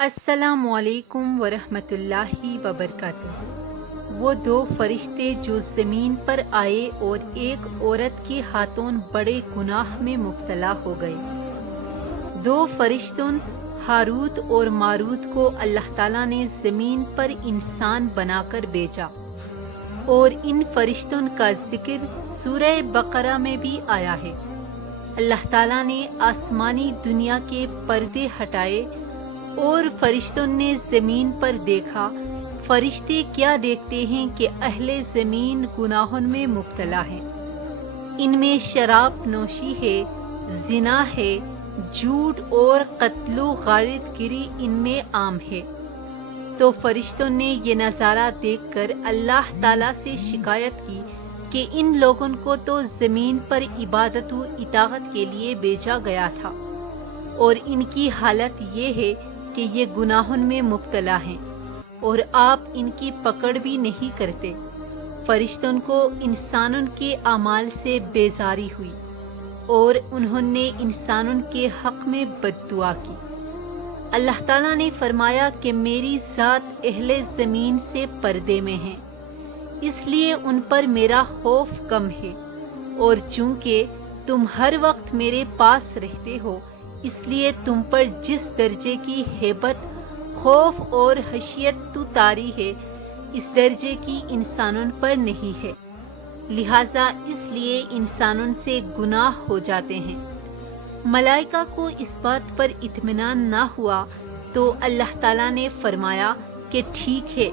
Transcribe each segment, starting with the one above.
السلام علیکم ورحمۃ اللہ وبرکاتہ۔ وہ دو فرشتے جو زمین پر آئے اور ایک عورت کے ہاتھوں بڑے گناہ میں مبتلا ہو گئے۔ دو فرشتوں ہاروت اور ماروت کو اللہ تعالیٰ نے زمین پر انسان بنا کر بھیجا، اور ان فرشتوں کا ذکر سورہ بقرہ میں بھی آیا ہے۔ اللہ تعالیٰ نے آسمانی دنیا کے پردے ہٹائے اور فرشتوں نے زمین پر دیکھا۔ فرشتے کیا دیکھتے ہیں کہ اہل زمین گناہوں میں مبتلا ہیں۔ ان میں شراب نوشی ہے، زنا ہے، جھوٹ اور قتل و غارت گری ان میں عام ہے۔ تو فرشتوں نے یہ نظارہ دیکھ کر اللہ تعالیٰ سے شکایت کی کہ ان لوگوں کو تو زمین پر عبادت و اطاعت کے لیے بھیجا گیا تھا، اور ان کی حالت یہ ہے کہ یہ گناہوں میں مبتلا ہیں، اور آپ ان کی پکڑ بھی نہیں کرتے۔ فرشتوں کو انسانوں کے اعمال سے بیزاری ہوئی، اور انہوں نے انسانوں کے حق میں بد دعا کی۔ اللہ تعالیٰ نے فرمایا کہ میری ذات اہل زمین سے پردے میں ہے، اس لیے ان پر میرا خوف کم ہے، اور چونکہ تم ہر وقت میرے پاس رہتے ہو، اس لیے تم پر جس درجے کی ہیبت، خوف اور خشیت تو طاری ہے، اس درجے کی انسانوں پر نہیں ہے، لہٰذا اس لیے انسانوں سے گناہ ہو جاتے ہیں۔ ملائکہ کو اس بات پر اطمینان نہ ہوا تو اللہ تعالیٰ نے فرمایا کہ ٹھیک ہے،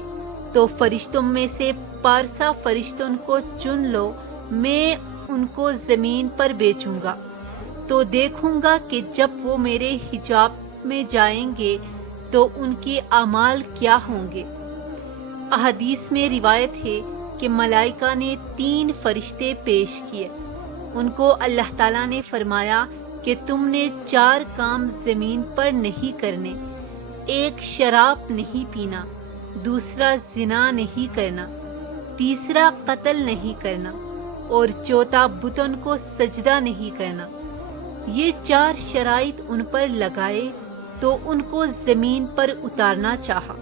تو فرشتوں میں سے پارسا فرشتوں کو چن لو، میں ان کو زمین پر بھیجوں گا، تو دیکھوں گا کہ جب وہ میرے حجاب میں جائیں گے تو ان کے اعمال کیا ہوں گے۔ احادیث میں روایت ہے کہ ملائکہ نے 3 فرشتے پیش کیے۔ ان کو اللہ تعالیٰ نے فرمایا کہ تم نے 4 کام زمین پر نہیں کرنے، ایک شراب نہیں پینا، دوسرا زنا نہیں کرنا، تیسرا قتل نہیں کرنا، اور چوتھا بتوں کو سجدہ نہیں کرنا۔ یہ 4 شرائط ان پر لگائے تو ان کو زمین پر اتارنا چاہا،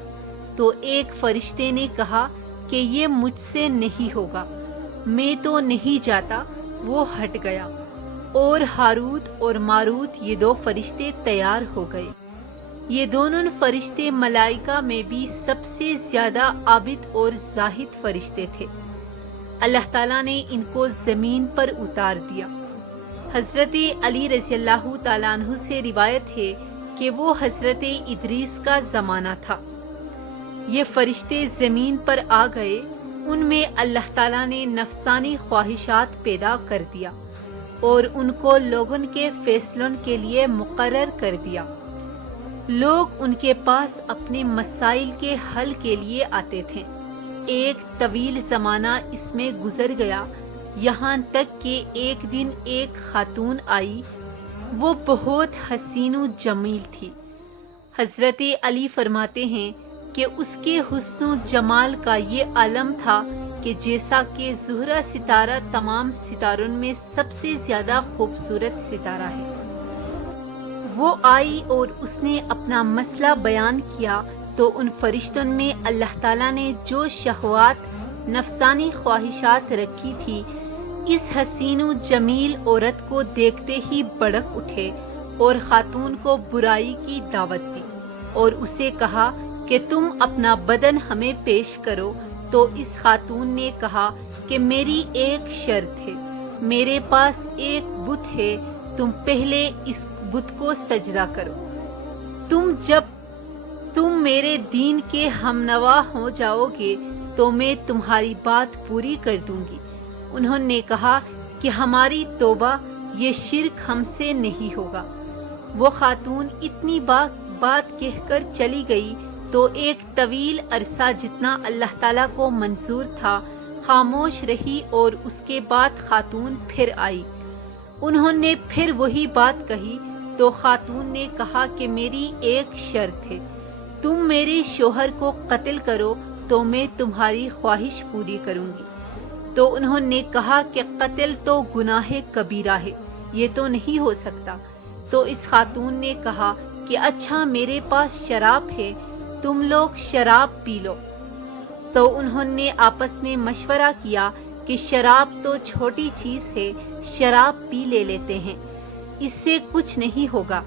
تو ایک فرشتے نے کہا کہ یہ مجھ سے نہیں ہوگا، میں تو نہیں جاتا، وہ ہٹ گیا، اور ہاروت اور ماروت یہ 2 فرشتے تیار ہو گئے۔ یہ دونوں فرشتے ملائکہ میں بھی سب سے زیادہ عابد اور زاہد فرشتے تھے۔ اللہ تعالیٰ نے ان کو زمین پر اتار دیا۔ حضرت علی رضی اللہ تعالیٰ عنہ سے روایت ہے کہ وہ حضرت ادریس کا زمانہ تھا۔ یہ فرشتے زمین پر آ گئے، ان میں اللہ تعالیٰ نے نفسانی خواہشات پیدا کر دیا، اور ان کو لوگوں کے فیصلوں کے لیے مقرر کر دیا۔ لوگ ان کے پاس اپنے مسائل کے حل کے لیے آتے تھے۔ ایک طویل زمانہ اس میں گزر گیا، یہاں تک کہ ایک دن ایک خاتون آئی، وہ بہت حسین و جمیل تھی۔ حضرت علی فرماتے ہیں کہ اس کے حسن و جمال کا یہ عالم تھا کہ جیسا کہ زہرہ ستارہ تمام ستاروں میں سب سے زیادہ خوبصورت ستارہ ہے۔ وہ آئی اور اس نے اپنا مسئلہ بیان کیا، تو ان فرشتوں میں اللہ تعالیٰ نے جو شہوات، نفسانی خواہشات رکھی تھی، اس حسین و جمیل عورت کو دیکھتے ہی بھڑک اٹھے، اور خاتون کو برائی کی دعوت دی، اور اسے کہا کہ تم اپنا بدن ہمیں پیش کرو۔ تو اس خاتون نے کہا کہ میری ایک شرط ہے، میرے پاس ایک بت ہے، تم پہلے اس بت کو سجدہ کرو۔ جب تم میرے دین کے ہمنوا ہو جاؤ گے تو میں تمہاری بات پوری کر دوں گی۔ انہوں نے کہا کہ ہماری توبہ، یہ شرک ہم سے نہیں ہوگا۔ وہ خاتون اتنی بات کہہ کر چلی گئی تو ایک طویل عرصہ جتنا اللہ تعالیٰ کو منظور تھا خاموش رہی، اور اس کے بعد خاتون پھر آئی۔ انہوں نے پھر وہی بات کہی، تو خاتون نے کہا کہ میری ایک شرط ہے، تم میرے شوہر کو قتل کرو تو میں تمہاری خواہش پوری کروں گی۔ تو انہوں نے کہا کہ قتل تو گناہ کبیرہ ہے، یہ تو نہیں ہو سکتا۔ تو اس خاتون نے کہا کہ اچھا میرے پاس شراب ہے، تم لوگ شراب پی لو۔ تو انہوں نے آپس میں مشورہ کیا کہ شراب تو چھوٹی چیز ہے، شراب پی لیتے ہیں، اس سے کچھ نہیں ہوگا۔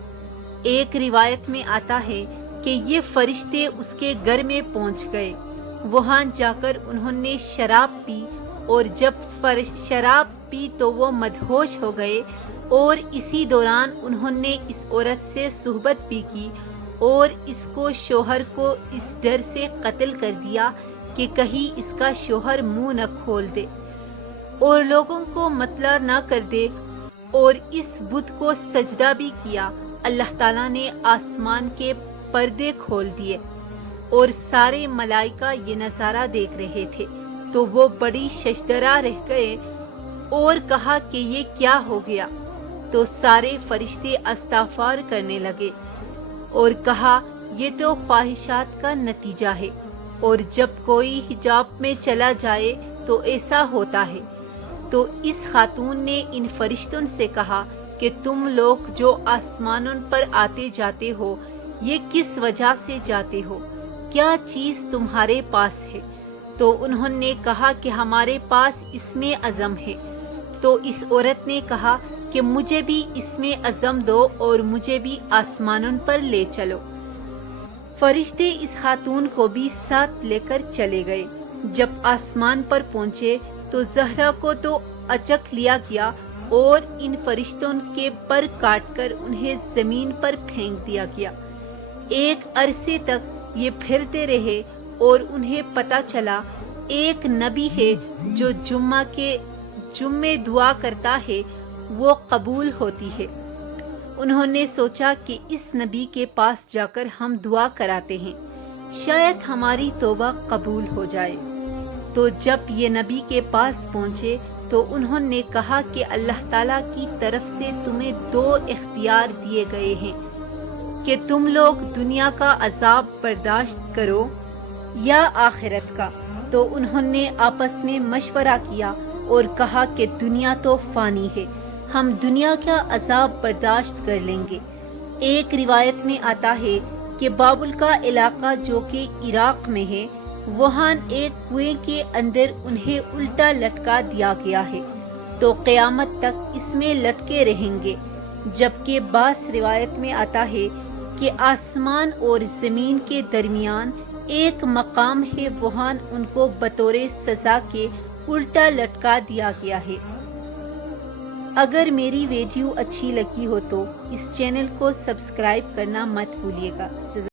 ایک روایت میں آتا ہے کہ یہ فرشتے اس کے گھر میں پہنچ گئے، وہاں جا کر انہوں نے شراب پی، اور جب شراب پی تو وہ مدہوش ہو گئے، اور اسی دوران انہوں نے اس عورت سے صحبت بھی کی، اور اس کو شوہر کو اس ڈر سے قتل کر دیا کہ کہیں اس کا شوہر منہ نہ کھول دے اور لوگوں کو مطلع نہ کر دے، اور اس بت کو سجدہ بھی کیا۔ اللہ تعالیٰ نے آسمان کے پردے کھول دیے اور سارے ملائکہ یہ نظارہ دیکھ رہے تھے، تو وہ بڑی ششدرہ رہ گئے اور کہا کہ یہ کیا ہو گیا؟ تو سارے فرشتے استغفار کرنے لگے اور کہا یہ تو خواہشات کا نتیجہ ہے، اور جب کوئی حجاب میں چلا جائے تو ایسا ہوتا ہے۔ تو اس خاتون نے ان فرشتوں سے کہا کہ تم لوگ جو آسمانوں پر آتے جاتے ہو، یہ کس وجہ سے جاتے ہو؟ کیا چیز تمہارے پاس ہے؟ تو انہوں نے کہا کہ ہمارے پاس اسم اعظم ہے۔ تو اس عورت نے کہا کہ مجھے بھی اسم اعظم دو اور مجھے بھی آسمانوں پر لے چلو۔ فرشتے اس خاتون کو بھی ساتھ لے کر چلے گئے۔ جب آسمان پر پہنچے تو زہرا کو تو اچک لیا گیا اور ان فرشتوں کے پر کاٹ کر انہیں زمین پر پھینک دیا گیا۔ ایک عرصے تک یہ پھرتے رہے اور انہیں پتہ چلا ایک نبی ہے جو جمعے دعا کرتا ہے وہ قبول ہوتی ہے۔ انہوں نے سوچا کہ اس نبی کے پاس جا کر ہم دعا کراتے ہیں، شاید ہماری توبہ قبول ہو جائے۔ تو جب یہ نبی کے پاس پہنچے تو انہوں نے کہا کہ اللہ تعالیٰ کی طرف سے تمہیں دو اختیار دیے گئے ہیں کہ تم لوگ دنیا کا عذاب برداشت کرو یا آخرت کا۔ تو انہوں نے آپس میں مشورہ کیا اور کہا کہ دنیا تو فانی ہے، ہم دنیا کا عذاب برداشت کر لیں گے۔ ایک روایت میں آتا ہے کہ بابل کا علاقہ جو کہ عراق میں ہے، وہاں ایک کنویں کے اندر انہیں الٹا لٹکا دیا گیا ہے، تو قیامت تک اس میں لٹکے رہیں گے۔ جبکہ بعض روایت میں آتا ہے کہ آسمان اور زمین کے درمیان ایک مقام ہے، وہاں ان کو بطور سزا کے الٹا لٹکا دیا گیا ہے۔ اگر میری ویڈیو اچھی لگی ہو تو اس چینل کو سبسکرائب کرنا مت بھولیے گا۔